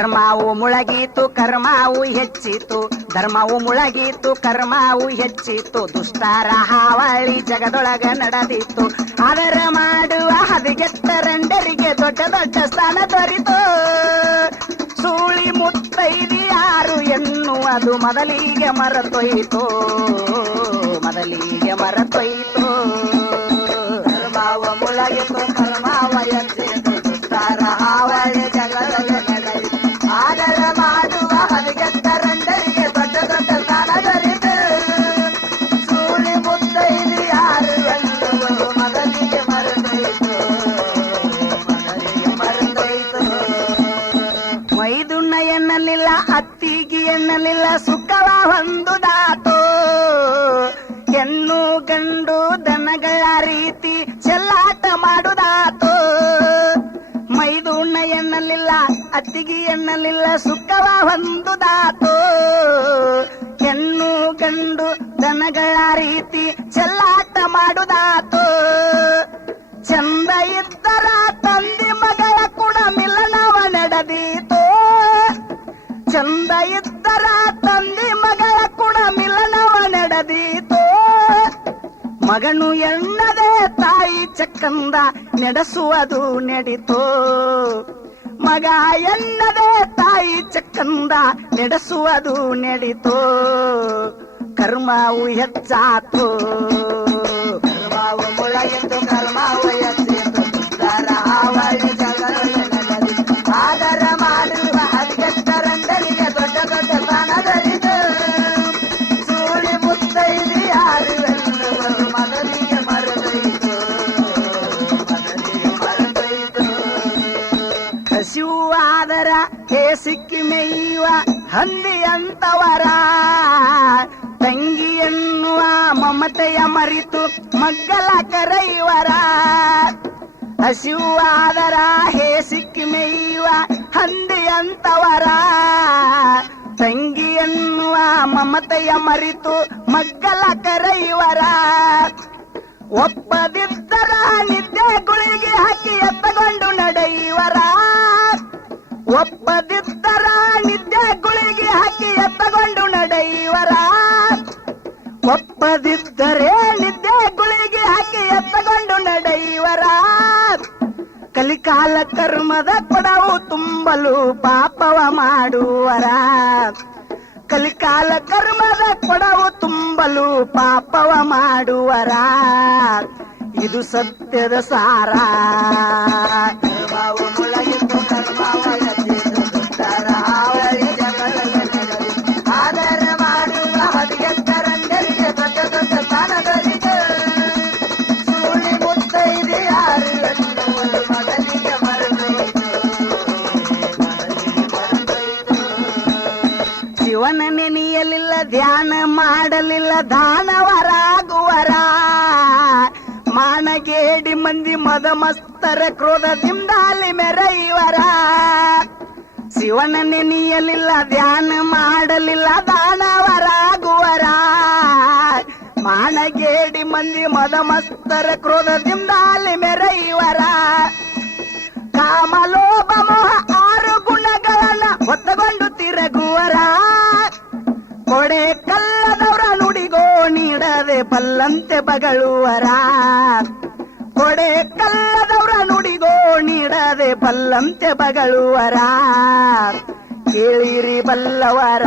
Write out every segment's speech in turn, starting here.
ಧರ್ಮವು ಮುಳಗೀತು ಕರ್ಮವು ಹೆಚ್ಚಿತು, ಧರ್ಮವು ಮುಳಗೀತು ಕರ್ಮವು ಹೆಚ್ಚಿತು, ದುಷ್ಟರ ಹಾವಳಿ ಜಗದೊಳಗ ನಡೆದಿತ್ತು. ಅದರ ಮಾಡುವ ಹದಿಗೆಟ್ಟರಂಡರಿಗೆ ದೊಡ್ಡ ದೊಡ್ಡ ಸ್ಥಾನ ದೊರೆತು. ಸೂಳಿ ಮುತ್ತೈದಿ ಯಾರು ಎನ್ನುವುದು ಮೊದಲಿಗೆ ಮರೆತೊಯ್ತು, ಮೊದಲಿಗೆ ಮರೆತೊಯ್ತು. ಧರ್ಮವು ಮುಳಗಿತು ಕರ್ಮವ ಹೆಚ್ಚಿತು, ದುಷ್ಟರ ಹಾವಳಿ ಜಗದೊಳಗ ನಡೆದಿತ್ತು. ಅದರ ಮಾಡುವ ಹದಿಗೆಟ್ಟರಂಡರಿಗೆ ದೊಡ್ಡ ದೊಡ್ಡ ಸ್ಥಾನ ದೊರೆತು. ಸೂಳಿ ಮುತ್ತೈದಿ ಯಾರು ಎನ್ನುವುದು ಮೊದಲಿಗೆ ಮರೆತೊಯ್ತು, ಮೊದಲಿಗೆ ಮರೆತೊಯ್ತು. ಮೈದುಣ್ಣ ಎನ್ನಲಿಲ್ಲ ಅತ್ತಿಗೆ ಎನ್ನಲಿಲ್ಲ ಸುಖವ ಹೊಂದುದಾತು. ಹೆಣ್ಣು ಗಂಡು ದನಗಳ ರೀತಿ ಚೆಲ್ಲಾಟ ಮಾಡುದಾತು. ಮೈದುಣ್ಣ ಎನ್ನಲಿಲ್ಲ ಅತ್ತಿಗೆ ಎನ್ನಲಿಲ್ಲ ಸುಖವ ಹೊಂದುದಾತು. ಹೆಣ್ಣು ಗಂಡು ದನಗಳ ರೀತಿ ಚೆಲ್ಲಾಟ ಮಾಡುದಾತು. ಚಂದ ಇದ್ದರ ತಂದೆ ಮಗಳ ಕೂಡ ಮಿಲನವ ನಡೆದೀತು. ಚಂದ ಇದ್ದರ ತಂದೆ ಮಗಳ ಕೂಡ ಮಿಲನವ ನಡೆದೀತು. ಮಗನು ಎನ್ನದೆ ತಾಯಿ ಚಕ್ಕಂದ ನಡೆಸುವುದು ನಡೆಯಿತು. ಮಗ ಎನ್ನದೆ ತಾಯಿ ಚಕ್ಕಂದ ನಡೆಸುವುದು ನಡೆಯಿತು. ಕರ್ಮವು ಹೆಚ್ಚಾತು, ಕರ್ಮವು ಮುಳಗಿತು ಕರ್ಮವು ಹೆಚ್ಚಿತು, ದುಷ್ಟರ ಹಾವಳಿ ಜಗದೊಳಗ ನಡೆದಿತ್ತು. ಆದರ ಮಾಡುವ ಹದಿಗೆಟ್ಟರಂಡರಿಗೆ ದೊಡ್ಡ ದೊಡ್ಡ ಸ್ಥಾನ ದೊರೆತು. ಸೂಳಿ ಮುತ್ತೈದಿ ಯಾರು ಎನ್ನುವುದು ಮೊದಲಿಗೆ ಮರೆತೊಯ್ತು, ಮೊದಲಿಗೆ ಮರೆತೊಯ್ತು. ಹಸಿವಾದರ ಹೇಸಿಕ್ಕಿ ಮೇಯುವ ಹಂದಿ ಅಂತವರ, ತಂಗಿ ಎನ್ನುವ ಮಮತೆಯ ಮರಿತು ಮಗ್ಗಲ ಕರೆಯುವರ. ಹಸಿವಾದರ ಹೇಸಿಕ್ಕಿ ಮೇಯುವ ಹಂದಿ ಅಂತವರ, ತಂಗಿ ಎನ್ನುವ ಮಮತೆಯ ಮರಿತು ಮಗ್ಗಲ ಕರೆಯುವರ. ಒಪ್ಪದಿದ್ದರ ನಿದ್ದೆ ಗುಳಿಗೆ ಹಾಕಿ ಎತ್ತಗೊಂಡು ನಡೆಯುವರ. ಒಪ್ಪದಿದ್ದರ ನಿದ್ದೆ ಗುಳಿಗೆ ಹಾಕಿ ಎತ್ತಗೊಂಡು ನಡೆಯುವರ. ಒಪ್ಪದಿದ್ದರೆ ನಿದ್ದೆ ಗುಳಿಗೆ ಹಾಕಿ ಎತ್ತಗೊಂಡು ನಡೆಯುವರ. ಕಲಿಕಾಲ ಕರ್ಮದ ಕೊಡವು ತುಂಬಲು ಪಾಪವ ಮಾಡುವರ. ಕಲಿಕಾಲ ಕರ್ಮದ ಕೊಡವು ತುಂಬಲು ಪಾಪವ ಮಾಡುವರ. ಇದು ಸತ್ಯದ ಸಾರ. ಕರ್ಮವು ಮುಳಗಿತು ಕರ್ಮವ ಹೆಚ್ಚಿತು, ದುಷ್ಟರ ಹಾವಳಿ ಜಗದೊಳಗ ನಡೆದಿತ್ತು. ಆದರ ಮಾಡುವ ಹದಿಗೆಟ್ಟರಂಡರಿಗೆ ದೊಡ್ಡ ದೊಡ್ಡ ಸ್ಥಾನ ದೊರೆತು. ಸೂಳಿ ಮುತ್ತೈದಿ ಯಾರು ಎನ್ನುವುದು ಮೊದಲಿಗೆ ಮರೆತೊಯ್ತು, ಮೊದಲಿಗೆ ಮರೆತೊಯ್ತು. ಶಿವನ ನೆನೆಯಲಿಲ್ಲ ಧ್ಯಾನ ಮಾಡಲಿಲ್ಲ ದಾನವರಾಗುವರ. ಮಾನಗೇಡಿ ಮಂದಿ ಮದ ಮಸ್ತರ ಕ್ರೋಧದಿಂದಾಲಿ ಮೆರೆಯುವರ. ಶಿವನ ನೆನೆಯಲಿಲ್ಲ ಧ್ಯಾನ ಮಾಡಲಿಲ್ಲ ದಾನವರಾಗುವರ. ಮಾನಗೇಡಿ ಮಂದಿ ಮದ ಮಸ್ತರ ಕ್ರೋಧದಿಂದಾಲಿ ಮೆರೆಯುವರ. ಕಾಮಲೋಭ ಮೋಹ 6 ಗುಣಗಳನ್ನ ಹೊತ್ತುಕೊಂಡು ತಿರುಗುವರ. ಕೊಡೆ ಕಲ್ಲದವರ ನುಡಿಗೋ ನೀಡದೆ ಬಲ್ಲಂತೆ ಬಗಳುವರ. ಕೊಡೆ ಕಲ್ಲದವರ ನುಡಿಗೋ ನೀಡದೆ ಬಲ್ಲಂತೆ ಬಗಳುವರ. ಕೇಳಿರಿ ಬಲ್ಲವರ.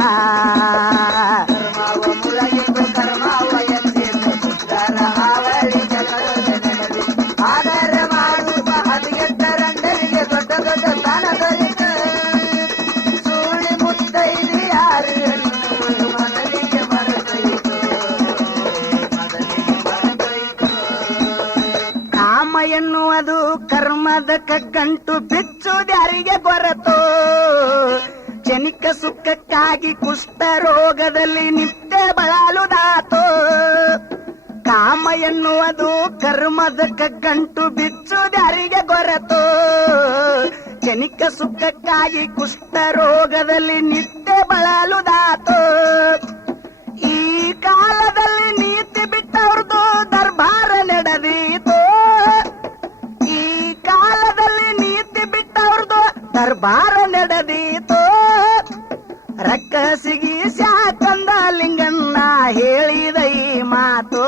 ಕರ್ಮವು ಮುಳಗಿತು ಕರ್ಮವ ಹೆಚ್ಚಿತು, ದುಷ್ಟರ ಹಾವಳಿ ಜಗದೊಳಗ ನಡೆದಿತ್ತು. ಆದರ ಮಾಡುವ ಹದಿಗೆಟ್ಟರಂಡರಿಗೆ ದೊಡ್ಡ ದೊಡ್ಡ ಸ್ಥಾನ ದೊರೆತು. ಸೂಳಿ ಮುತ್ತೈದಿ ಯಾರು ಎನ್ನುವುದು ಮೊದಲಿಗೆ ಮರೆತೊಯ್ತು, ಮೊದಲಿಗೆ ಮರೆತೊಯ್ತು. ಕಾಮ ಎನ್ನುವುದು ಕರ್ಮದ ಕಗ್ಗಂಟು ಬಿಚ್ಚುದ್ಯಾರಿಗೆ ಗೊರತು. ಕ್ಷಣಿಕ ಸುಖಕ್ಕಾಗಿ ಕುಷ್ಠ ರೋಗದಲ್ಲಿ ನಿತ್ಯ ಬಳಲುದಾತು. ಕಾಮ ಎನ್ನುವುದು ಕರ್ಮದ ಕಗ್ಗಂಟು ಬಿಚ್ಚುದ್ಯಾರಿಗೆ ಗೊರತು. ಕ್ಷಣಿಕ ಸುಖಕ್ಕಾಗಿ ಕುಷ್ಠ ರೋಗದಲ್ಲಿ ನಿತ್ಯ ಬಳಲುದಾತು. ಈ ಕಾಲದಲ್ಲಿ ನೀತಿ ಬಿಟ್ಟವ್ರದು ದರ್ಬಾರ ನಡೆದೀತು. ಈ ಕಾಲದಲ್ಲಿ ನೀತಿ ಬಿಟ್ಟವ್ರದು ದರ್ಬಾರ ನಡೆದೀತು ರಕ್ಕಸಿಗಿ ಸ್ಯಾಕಂದ ಲಿಂಗಣ್ಣ ಹೇಳಿದ ಈ ಮಾತು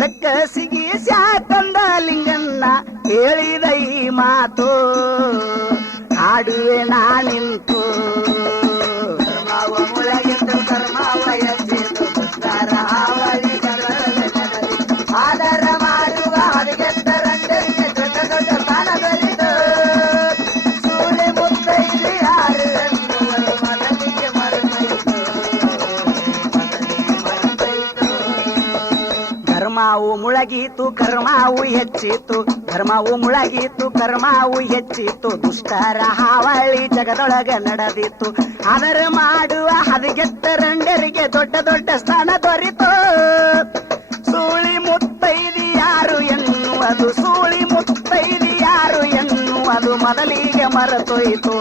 ರಕ್ಕಸಿಗಿ ಸ್ಯಾಕಂದ ಲಿಂಗಣ್ಣ ಹೇಳಿದ ಈ ಮಾತು ಹಾಡುವೆ ನಾನಿಂತು ಧರ್ಮವ ಮುಳಗಿದ್ದು ಕರ್ಮವ ಎಚ್ಚಿತು ದುಷ್ಟರ ಹಾವಳಿ ಜಗದಲ್ಲಿ ಆದರ ಮಾಡುವ ಹದಗೆಟ್ಟರಂಡರಿಗೆ ದೊಡ್ಡ ದೊಡ್ಡ ಸ್ಥಾನ ದೊರೆತು ಸೂಳೆ ಮುತ್ತೈದು ಯಾರು ಎನ್ನುವರು ಮೊದಲಿಗೆ ಮರೆತೈತು ಧರ್ಮವು ಮುಳಗೀತು ಕರ್ಮವು ಹೆಚ್ಚಿತು ಧರ್ಮವು ಮುಳಗೀತು ಕರ್ಮವು ಹೆಚ್ಚಿತು ದುಷ್ಟರ ಹಾವಳಿ ಜಗದೊಳಗ ನಡೆದಿತ್ತು ಅದರ ಮಾಡುವ ಹದಗೆಟ್ಟರಂಡರಿಗೆ ದೊಡ್ಡ ದೊಡ್ಡ ಸ್ಥಾನ ದೊರೆತು ಸೂಳಿ ಮುತ್ತೈದಿ ಯಾರು ಎನ್ನುವುದು ಸೂಳಿ ಮುತ್ತೈದಿ ಯಾರು ಎನ್ನುವುದು ಮೊದಲಿಗೆ ಮರೆತೊಯ್ತು